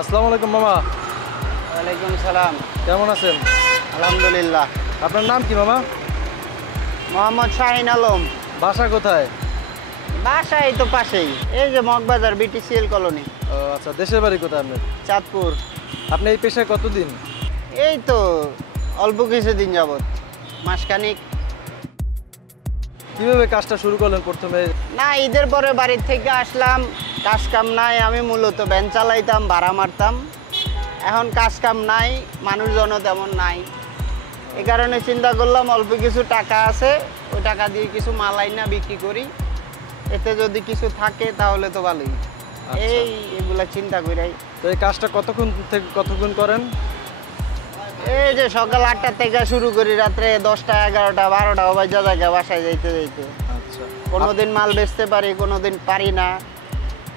আসসালামু আলাইকুম মামা। ওয়ালাইকুম সালাম। কেমন আছেন? আলহামদুলিল্লাহ। আপনার নাম কি মামা? মোহাম্মদ শাহিন আলম। বাসা কোথায়? বাসা এই তো পাশেই, এই যে মগবাজার বিটিসিএল কলোনি। ও আচ্ছা, দেশের বাড়ি কোথায় আপনার? চাঁদপুর। আপনি এই পেশায় কতদিন? এই তো অল্প কিছুদিন যাবত, মাসখানিক। কিভাবে কাজটা শুরু করলেন প্রথমে? না, ঈদের পরে বাড়ির থেকে আসলাম, কাজ কাম নাই। আমি মূলত ভ্যান চালাইতাম, ভাড়া মারতাম। এখন কাজ কাম নাই, মানুষজনও তেমন নাই। এই কারণে চিন্তা করলাম অল্প কিছু টাকা আছে, ওই টাকা দিয়ে কিছু মাল আইনা বিক্রি করি, এতে যদি কিছু থাকে তাহলে তো ভালোই। এগুলা চিন্তা করি। তো এই কাজটা কতক্ষণ থেকে কতক্ষণ করেন? এই যে সকাল 8টা থেকে শুরু করি, রাত্রে 10টা 11টা 12টা বাজে জায়গা বাসায় যাইতে যাইতে। আচ্ছা, কোনোদিন মাল বেচতে পারি, কোনোদিন পারি না,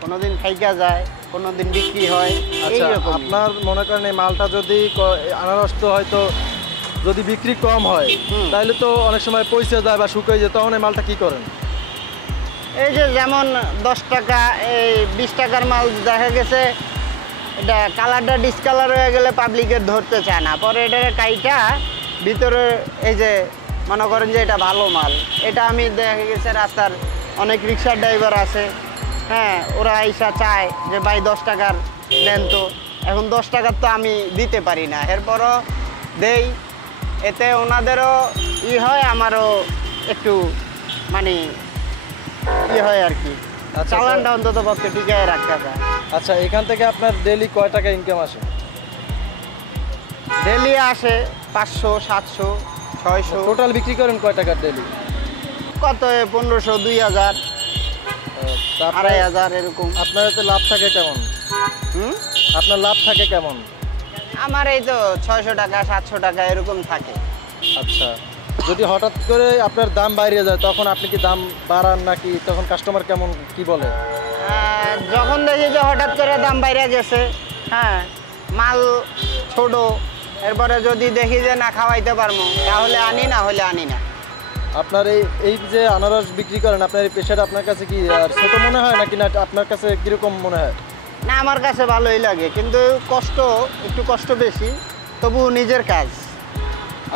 কোনোদিন থাইকা যায়, কোনোদিন বিক্রি হয়। আচ্ছা, আপনার মনে করেন এই মালটা যদি আনারস তো হয়তো যদি বিক্রি কম হয় তাহলে তো অনেক সময় পয়সা যায় বা শুকিয়ে যায়, তখন এই মালটা কি করেন? এই যে যেমন 10 টাকা, এই 20 টাকার মাল দেখা গেছে এটা কালারটা ডিসকালার হয়ে গেলে পাবলিকের ধরতে চায় না, পরে এটার কাইটা ভিতরে এই যে মনে করেন যে এটা ভালো মাল, এটা আমি দেখা গেছে রাস্তার অনেক রিক্সার ড্রাইভার আছে, হ্যাঁ, ওরা আইসা চায় যে ভাই 10 টাকার দেন তো। এখন 10 টাকার তো আমি দিতে পারি না, এরপরও দেই, এতে ওনাদেরও হয়, আমারও একটু মানে হয় আর কি। আচ্ছা, চালানটা অন্তত পক্ষে টিকায় রাখতে যায়। আচ্ছা, এখান থেকে আপনার ডেইলি কয় টাকা ইনকাম আসে? ডেলি আসে 500, 700, 600। টোটাল বিক্রি করেন কয় টাকার ডেইলি? কত 1500, 2000, 2500 এরকম। আপনার এতে লাভ থাকে কেমন? আপনার লাভ থাকে কেমন? আমার এই তো 600 টাকা 700 টাকা এরকম থাকে। আচ্ছা, যদি হঠাৎ করে আপনার দাম বাইরে যায় তখন আপনি কি দাম বাড়ান নাকি তখন কাস্টমার কেমন কি বলে? যখন দেখি যে হঠাৎ করে দাম বাইরে গেছে, হ্যাঁ, মাল ছোট, এরপরে যদি দেখি যে না খাওয়াইতে পারবো তাহলে আনি, না হলে আনি না। আপনার এই যে আনারস বিক্রি করেন, আপনার এই পেশাটা আপনার কাছে কি ছোট মনে হয় নাকি না আপনার কাছে কিরকম মনে হয়? না, আমার কাছে ভালোই লাগে, কিন্তু একটু কষ্ট বেশি, তবু নিজের কাজ,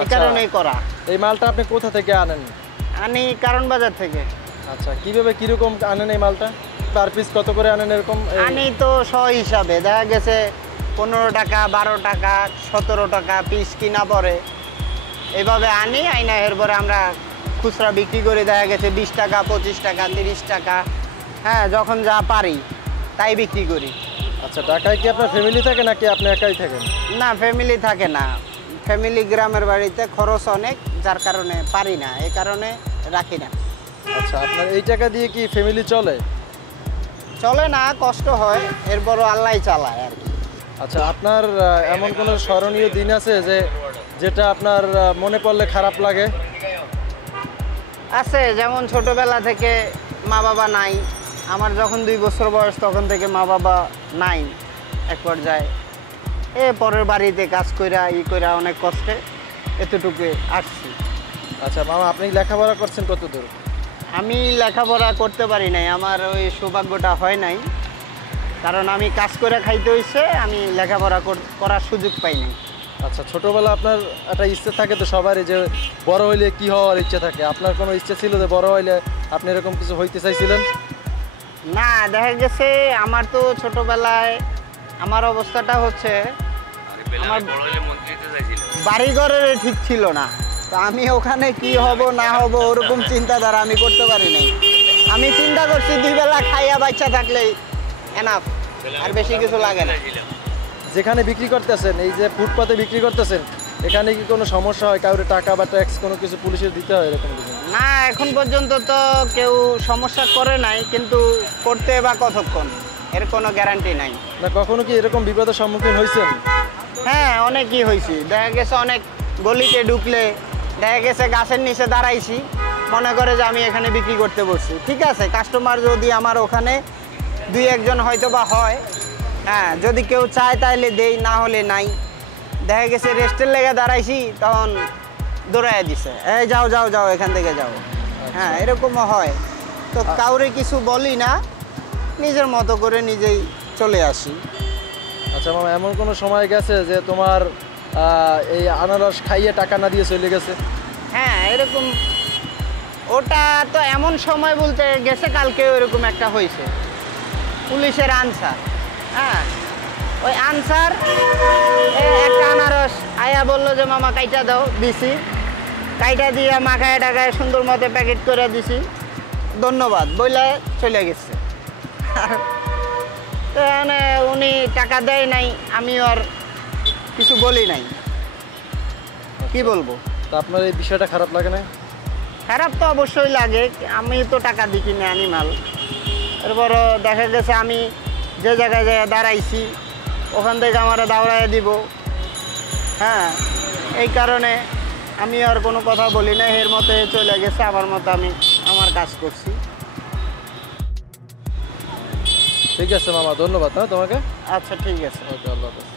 এই কারণেই করা। এই মালটা আপনি কোথা থেকে আনেন? আনি কারণ বাজার থেকে। আচ্ছা, কিভাবে কিরকম আনেন এই মালটা? পার পিস কত করে আনেন এরকম? আনি তো হিসাবে, দেখা গেছে 15 টাকা 12 টাকা 17 টাকা পিস কিনা পরে, এইভাবে আনি, আইনা এরপরে আমরা খুচরা বিক্রি করি, দেখা গেছে 20 টাকা 25 টাকা 30 টাকা, হ্যাঁ, যখন যা পারি তাই বিক্রি করি। আচ্ছা, ঢাকায় কি আপনার ফ্যামিলি থাকে নাকি আপনি একাই থাকেন? না, ফ্যামিলি থাকে না, ফ্যামিলি গ্রামের বাড়িতে, খরচ অনেক, যার কারণে পারি না, এই কারণে রাখি না। আচ্ছা, আপনার এই টাকা দিয়ে কি ফ্যামিলি চলে? চলে না, কষ্ট হয়, এরপরও আল্লাহ চালায় আর কি। আচ্ছা, আপনার এমন কোনো স্মরণীয় দিন আছে যেটা আপনার মনে পড়লে খারাপ লাগে? আছে, যেমন ছোটবেলা থেকে মা বাবা নাই, আমার যখন 2 বছর বয়স তখন থেকে মা বাবা নাই, এক পর্যায়ে পরের বাড়িতে কাজ কইরা কইরা অনেক কষ্টে এতটুকু আসছি। আচ্ছা মামা, আপনি লেখাপড়া করছেন কত দূর? আমি লেখাপড়া করতে পারি নাই, আমার ওই সৌভাগ্যটা হয় নাই, কারণ আমি কাজ করে খাইতে হইছে, আমি লেখাপড়া করার সুযোগ পাই নাই। আচ্ছা, ছোটবেলা আপনার একটা ইচ্ছে থাকে তো সবারই যে বড় হইলে কি হওয়ার ইচ্ছে থাকে, আপনার কোনো ইচ্ছে ছিল যে বড় হইলে আপনি এরকম কিছু হইতে চাইছিলেন? না, দেখা গেছে আমার তো ছোটবেলায় আমার অবস্থাটা হচ্ছে, আমার বাড়িঘরের ঠিক ছিল না, তো আমি ওখানে কি হব না হব ওরকম চিন্তাধারা আমি করতে পারি নাই। আমি চিন্তা করছি 2 বেলা খাইয়া বাচ্চা থাকলেই এনাফ, আর বেশি কিছু লাগে না। যেখানে বিক্রি করতেছেন, এই যে ফুটপাতে বিক্রি করতেছেন, এখানে কি কোনো সমস্যা হয়, কাউরে টাকা বা ট্যাক্স কোনো কিছু পুলিশের দিতে হয় এরকম কিছু? না, এখন পর্যন্ত তো কেউ সমস্যা করে নাই, কিন্তু করতে বা কতক্ষণ এর কোনো গ্যারান্টি নাই। না, কখনো কি এরকম বিপদের সম্মুখীন হয়েছেন? হ্যাঁ, অনেকই হয়েছি, দেখা গেছে অনেক গলিতে ঢুকলে দেখা গেছে গাছের নিচে দাঁড়াইছি, মনে করে যে আমি এখানে বিক্রি করতে বসছি, ঠিক আছে, কাস্টমার যদি আমার ওখানে 2-1 জন হয়তো বা হয়, হ্যাঁ, যদি কেউ চায় তাহলে দেই, না হলে নাই। দেখা গেছে রেস্টের লেগে দাঁড়াইছি, তখন দৌড়াইয়া দিছে, এই যাও যাও যাও এখান থেকে যাও, হ্যাঁ, এরকমও হয়। তো কাউরে কিছু বলি না, নিজের মতো করে নিজেই চলে আসি। আচ্ছা, আচ্ছা মামা, এমন কোনো সময় গেছে যে তোমার এই আনারস খাইয়ে টাকা না দিয়ে চলে গেছে? হ্যাঁ, এরকম। ওটা তো এমন সময় বলতে গেছে, কালকে ওইরকম একটা হয়েছে, পুলিশের আনসার। হ্যাঁ, ওই আনসার একটা আনারস আয়া বললো যে মামা কাইটা দাও, দিছি। কাইটা দিয়ে মাখায় টাকায় সুন্দর মতো প্যাকেট করে দিছি, ধন্যবাদ বইলে চলে গেছে। তো মানে উনি টাকা দেয় নাই, আমিও আর কিছু বলি নাই, কি বলবো। তা আপনার এই বিষয়টা খারাপ লাগে না? খারাপ তো অবশ্যই লাগে, আমি তো টাকা দিই কিনে আনি মাল। এরপর দেখা গেছে আমি যে জায়গায় দাঁড়াইছি ওখান থেকে আমার দাওড়ায় দিব। হ্যাঁ, এই কারণে আমি আর কোনো কথা বলি না, এর মতে চলে গেছে, আমার মতো আমি আমার কাজ করছি। ঠিক আছে মামা, ধন্যবাদ। না তোমাকে। আচ্ছা, ঠিক আছে। ওকে, আল্লাহ হাফেজ।